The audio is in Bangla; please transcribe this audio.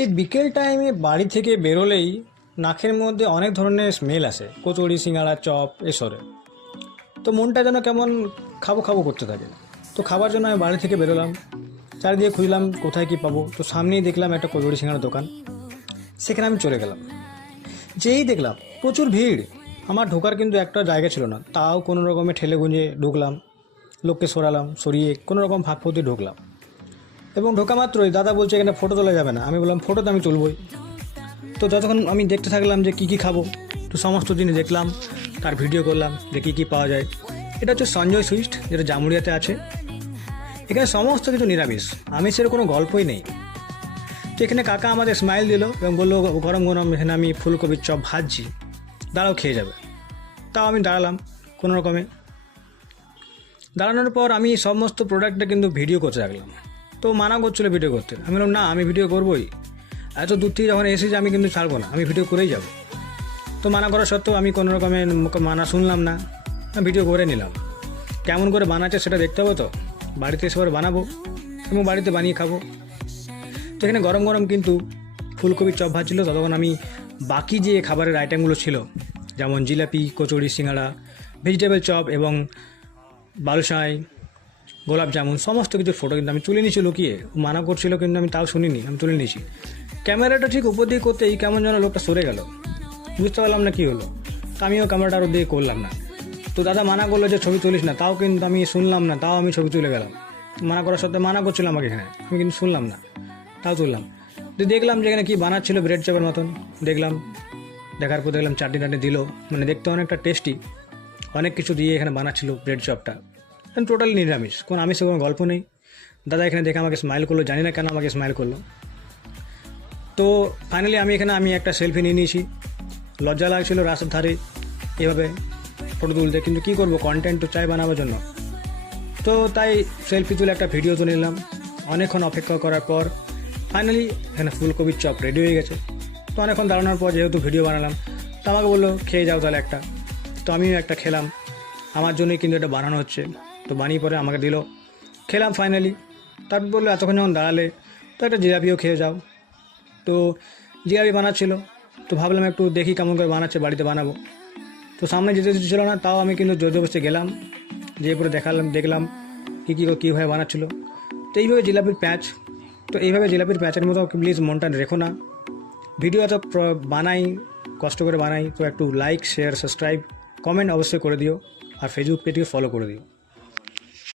এই বিকেল টাইমে বাড়ি থেকে বেরোলেই নাকের মধ্যে অনেক ধরনের স্মেল আসে, কচুরি, সিঙ্গাড়া, চপ এসরে। তো মনটা যেন কেমন খাবো খাবো করতে থাকে। তো খাবার জন্য আমি বাড়ি থেকে বেরোলাম, চারিদিকে খুঁজলাম কোথায় কী পাবো। তো সামনেই দেখলাম একটা কচুরি সিঙ্গাড়ার দোকান, সেখানে আমি চলে গেলাম। যেই দেখলাম প্রচুর ভিড়, আমার ঢোকার কিন্তু একটা জায়গা ছিল না, তাও কোনো রকমে ঠেলে গুঁজে ঢুকলাম। লোককে সরালাম, সরিয়ে কোনো রকম ফাঁক দিয়ে ঢুকলাম। এবং ঢোকা মাত্রই দাদা বলছে এখানে ফটো তোলা যাবে না। আমি বললাম ফটো তো আমি তুলবই। তো যতক্ষণ আমি দেখতে থাকলাম যে কী কী খাবো, তো সমস্ত জিনিস দেখলাম, তার ভিডিও করলাম যে কী কী পাওয়া যায়। এটা হচ্ছে সঞ্জয় সুইট, যেটা জামুরিয়াতে আছে। এখানে সমস্ত কিছু নিরামিষ, আমিষের কোনো গল্পই নেই। তো এখানে কাকা আমাদের স্মাইল দিল এবং বললো গরম গরম এখানে আমি ফুলকপির চপ ভাজছি, দাঁড়াও খেয়ে যাবে। তাও আমি দাঁড়ালাম কোনো রকমে। দাঁড়ানোর পর আমি সমস্ত প্রোডাক্টটা কিন্তু ভিডিও করতে লাগলাম। তো মানা করছিলো ভিডিও করতে, আমি বললাম না আমি ভিডিও করবোই, এত দূর থেকে যখন এসেছি আমি কিন্তু ছাড়বো না, আমি ভিডিও করেই যাব। তো মানা করা সত্ত্বেও আমি কোনো রকমে মানা শুনলাম না, ভিডিও করে নিলাম। কেমন করে বানাচ্ছে সেটা দেখতে হবে, তো বাড়িতে এসে বানাবো এবং বাড়িতে বানিয়ে খাবো। তো এখানে গরম গরম কিন্তু ফুলকপির চপ ভাজছিল। ততক্ষণ আমি বাকি যে খাবারের আইটেমগুলো ছিল, যেমন জিলাপি, কচুরি, সিঙ্গাড়া, ভেজিটেবল চপ এবং বালুশাই, গোলাপ জামুন, সমস্ত কিছুর ফটো কিন্তু আমি তুলে নিয়েছি। লুকিয়ে মানা করছিল কিন্তু আমি তাও শুনিনি, আমি তুলে নিয়েছি। ক্যামেরাটা ঠিক উপর দিয়ে করতেই কেমন যেন লোকটা সরে গেল, বুঝতে পারলাম না কী হলো। তো আমিও ক্যামেরাটা ওর দিয়ে করলাম না। তো দাদা মানা করলো যে ছবি তুলিস না, তাও কিন্তু আমি শুনলাম না, তাও আমি ছবি তুলে গেলাম। মানা করার সত্ত্বেও মানা করছিল আমাকে এখানে, আমি কিন্তু শুনলাম না, তাও তুললাম। তো দেখলাম যে এখানে কী বানাচ্ছিল, ব্রেড চপের মতন দেখলাম। দেখার পর দেখলাম চাটনি টাটনি দিল, মানে দেখতে অনেকটা টেস্টি, অনেক কিছু দিয়ে এখানে বানাচ্ছিল ব্রেড চপটা। টোটালি নিরামিষ, কোনো আমিষের কোনো গল্প নেই। দাদা এখানে দেখে আমাকে স্মাইল করলো, জানি না কেন আমাকে স্মাইল করলো। তো ফাইনালি আমি একটা সেলফি নিয়ে নিয়েছি। লজ্জা লাগছিল রাস্তার ধারে এভাবে ফটো তুলতে, কিন্তু কী করবো, কন্টেন্ট তো চাই বানাবার জন্য। তো তাই সেলফি তুলে একটা ভিডিও তুলে নিলাম। অনেকক্ষণ অপেক্ষা করার পর ফাইনালি এখানে ফুলকপির চপ রেডি হয়ে গেছে। তো অনেকক্ষণ দাঁড়ানোর পর যেহেতু ভিডিও বানালাম, তো আমাকে বললো খেয়ে যাও তাহলে একটা। তো আমিও একটা খেলাম, আমার জন্যই কিন্তু এটা বানানো হচ্ছে। তো বানিয়ে পরে আমাকে দিল, খেলাম ফাইনালি। তারপর বললো এতক্ষণ যখন দাঁড়ালে তো একটা জিলাপিও খেয়ে যাও। তো জিলাপি বানাচ্ছিল, তো ভাবলাম একটু দেখি কেমন করে বানাচ্ছে, বাড়িতে বানাবো। তো সামনে যেতে ছিল না, তাও আমি কিন্তু জোর জবরদস্তি গেলাম, যেয়ে পরে দেখলাম কীভাবে বানাচ্ছিলো। তো এইভাবে জিলাপির প্যাঁচ, তো এইভাবে জিলাপির প্যাঁচের মতো প্লিজ মনটা রেখো না। ভিডিও এত বানাই, কষ্ট করে বানাই, তো একটু লাইক, শেয়ার, সাবস্ক্রাইব, কমেন্ট অবশ্যই করে দিও, আর ফেসবুক পেজকে ফলো করে দিও।